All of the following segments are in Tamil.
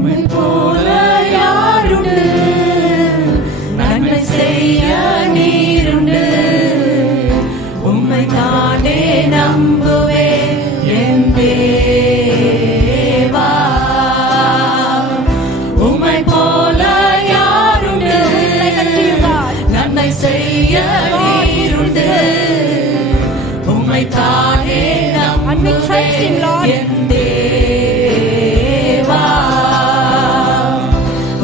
உம்மை போல யாருண்டு, நன்மை செய்ய நீருண்டு. உம்மை தானே நம்புவே என் தேவா. உம்மை போல யாருண்டு, நன்மை செய்ய நீருண்டு. உம்மை தானே நம்புவே என் தேவா.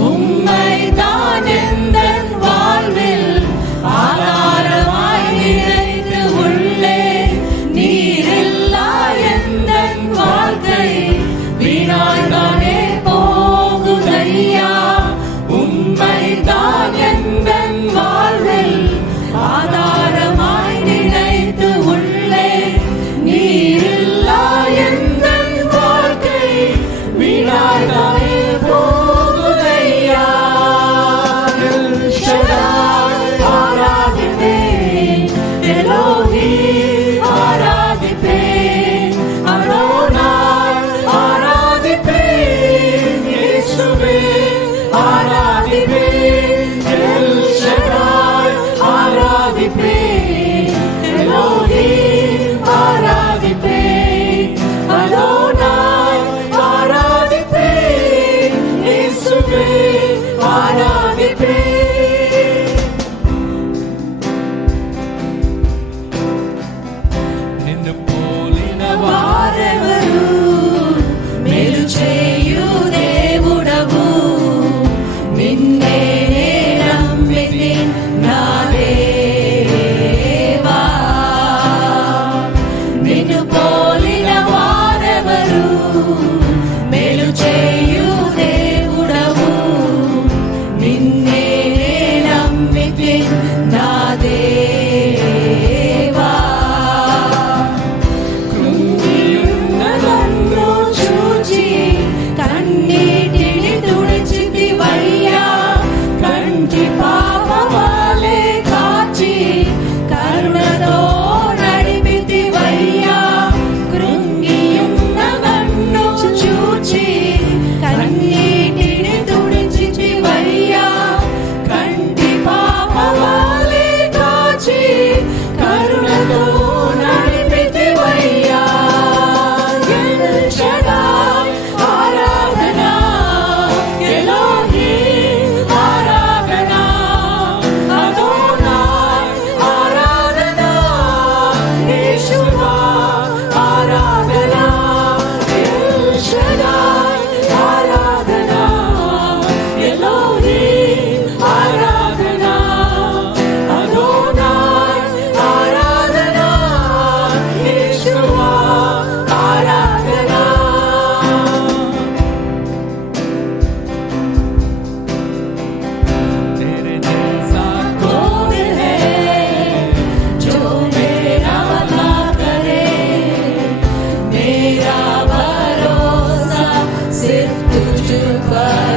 உம்மை தான் எந்தன் வாழ்வில் ஆதாரமாய் நினைத்து உள்ளே. நீரில்லா எந்தன் வாழ்க்கை வீணாய்தானே போகுதையா. உம்மை தான் எந்தன் வாழ்வில் ஆதாரமாய் நினைத்து உள்ளே. நீரில்லா எந்தன் வாழ்க்கை வீணாய்தானே போகுதையா. எல் ஷடாய் ஆராதிப்பேன், எலோஹிம் ஆராதிப்பேன், அடோனாய் ஆராதிப்பேன், இயேசுவே ஆராதிப்பேன். எல் ஷடாய் ஆராதிப்பேன், எலோஹிம் ஆராதிப்பேன், அடோனாய் ஆராதிப்பேன், இயேசுவே ஆராதிப்பேன். నిన్ను పోలిన వారెవరు, మేలు చేయు దేవుడవు. నిన్నే నమ్మితి నా దేవా. నిన్ను పోలిన వారెవరు, మేలు చేయు దేవుడవు. నిన్నే నమ్మితి నా దేవా. కృంగియున్న నన్ను చూచి కన్నీటిని తుడిచితివయ్యా. కంటి పాపవాలే కాచి కరుణతో నడిపితివయ్యా. కృంగియున్న నన్ను చూచి కన్నీటిని తుడిచితివయ్యా. కంటి పాపవాలే కాచి కరుణతో నడిపితివయ్యా. ఎల్ షడాయ్ ఆరాధన, ఎలోహిం ఆరాధన, అదోనాయ్ ఆరాధన, యేషువా ఆరాధన. ఎల్ షడాయ్ ఆరాధన, ఎలోహిం ఆరాధన, అదోనాయ్ ఆరాధన, యేషువా ఆరాధన. तेरे जैसा कोई है जो मेरा भला करे. मेरा भरोसा सिर्फ तुझ पर